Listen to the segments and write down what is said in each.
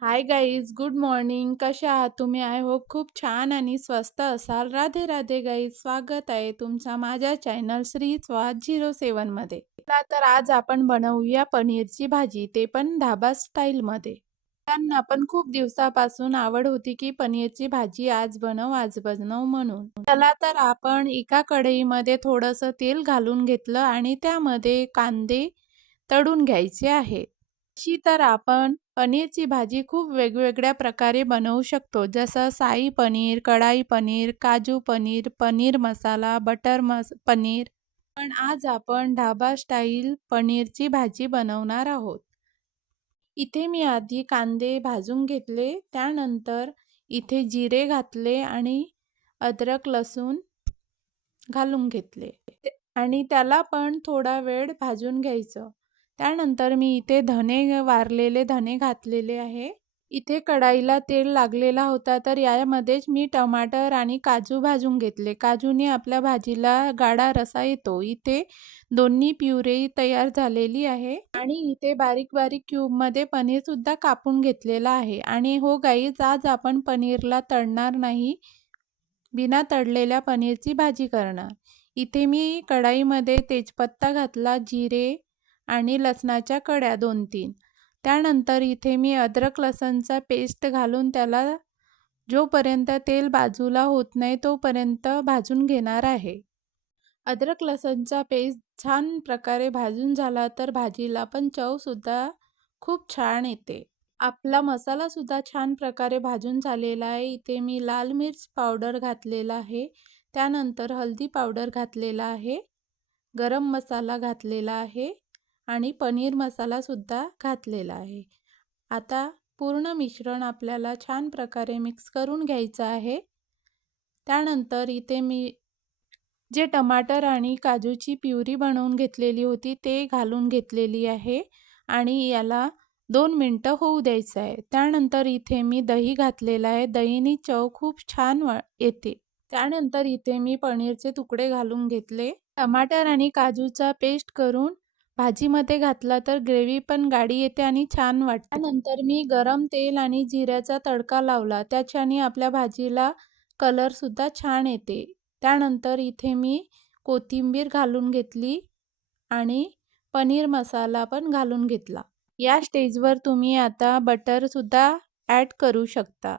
Hi guys, good morning. कशा आहात तुम्ही? आय होप खूप छान आणि स्वस्त असाल. राधे राधे गाईज, स्वागत आहे तुमचा माझ्या चॅनल श्री स्वाद 07 मध्ये. चला तर आज आपण बनवूया पनीरची भाजी, ते पण ढाबा स्टाईलमध्ये. त्यांना पण खूप दिवसापासून आवड होती की पनीरची भाजी आज बनव म्हणून. चला तर आपण एका कढईमध्ये थोडंसं तेल घालून घेतलं आणि त्यामध्ये कांदे तळून घ्यायचे आहे. अशी तर आपण पनीरची भाजी खूप वेगवेगळ्या प्रकारे बनवू शकतो, जसं साई पनीर, कढाई पनीर, काजू पनीर, पनीर मसाला, पनीर. पण आज आपण ढाबा स्टाईल पनीरची भाजी बनवणार आहोत. इथे मी आधी कांदे भाजून घेतले, त्यानंतर इथे जिरे घातले आणि अद्रक लसूण घालून घेतले आणि त्याला पण थोडा वेळ भाजून घ्यायचं. त्यानंतर मी इथे वारलेले धने घातलेले आहे. इथे कढाईला तेल लागलेला होता, तर यामध्येच मी टमाटर आणि काजू भाजून घेतले. काजूने आपल्या भाजीला गाढा रसा येतो. इथे दोन्ही प्युरी तयार झालेली आहे आणि इथे बारीक बारीक क्यूबमध्ये पनीरसुद्धा कापून घेतलेला आहे. आणि हो गाईज, आज आपण पनीरला तळणार नाही, बिना तळलेल्या पनीरची भाजी करणार. इथे मी कढाईमध्ये तेजपत्ता घातला, जिरे आणि लसणाच्या कड्या 2-3. त्यानंतर इथे मी अद्रक लसणचा पेस्ट घालून त्याला जोपर्यंत तेल बाजूला होत नाही तोपर्यंत भाजून घेणार आहे. अद्रक लसणचा पेस्ट छान प्रकारे भाजून झाला तर भाजीला पण चवसुद्धा खूप छान येते. आपला मसालासुद्धा छान प्रकारे भाजून झालेला आहे. इथे मी लाल मिर्च पावडर घातलेला आहे. त्यानंतर हळदी पावडर घातलेला आहे. गरम मसाला घातलेला आहे आणि पनीर मसालासुद्धा घातलेला आहे. आता पूर्ण मिश्रण आपल्याला छान प्रकारे मिक्स करून घ्यायचं आहे. त्यानंतर इथे मी जे टमाटर आणि काजूची प्युरी बनवून घेतलेली होती ते घालून घेतलेली आहे आणि याला 2 मिनटं होऊ द्यायचं आहे. त्यानंतर इथे मी दही घातलेलं आहे. दहीनी चव खूप छान येते. त्यानंतर इथे मी पनीरचे तुकडे घालून घेतले. टमाटर आणि काजूचा पेस्ट करून भाजीमध्ये घातला तर ग्रेव्ही पण गाढी येते आणि छान वाटते. त्यानंतर मी गरम तेल आणि जिऱ्याचा तडका लावला. त्याच्याने आपल्या भाजीला कलरसुद्धा छान येते. त्यानंतर इथे मी कोथिंबीर घालून घेतली आणि पनीर मसाला पण घालून घेतला. या स्टेजवर तुम्ही आता बटरसुद्धा ॲड करू शकता.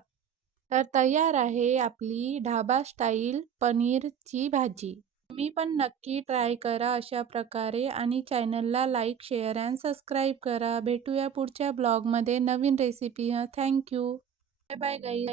तर तयार आहे आपली ढाबा स्टाईल पनीरची भाजी. तुम्ही पण नक्की ट्राय करा अशा प्रकारे आणि चॅनलला लाईक, शेअर अँड सबस्क्राईब करा. भेटूया पुढच्या ब्लॉगमध्ये नवीन recipe. Thank you. Bye bye guys.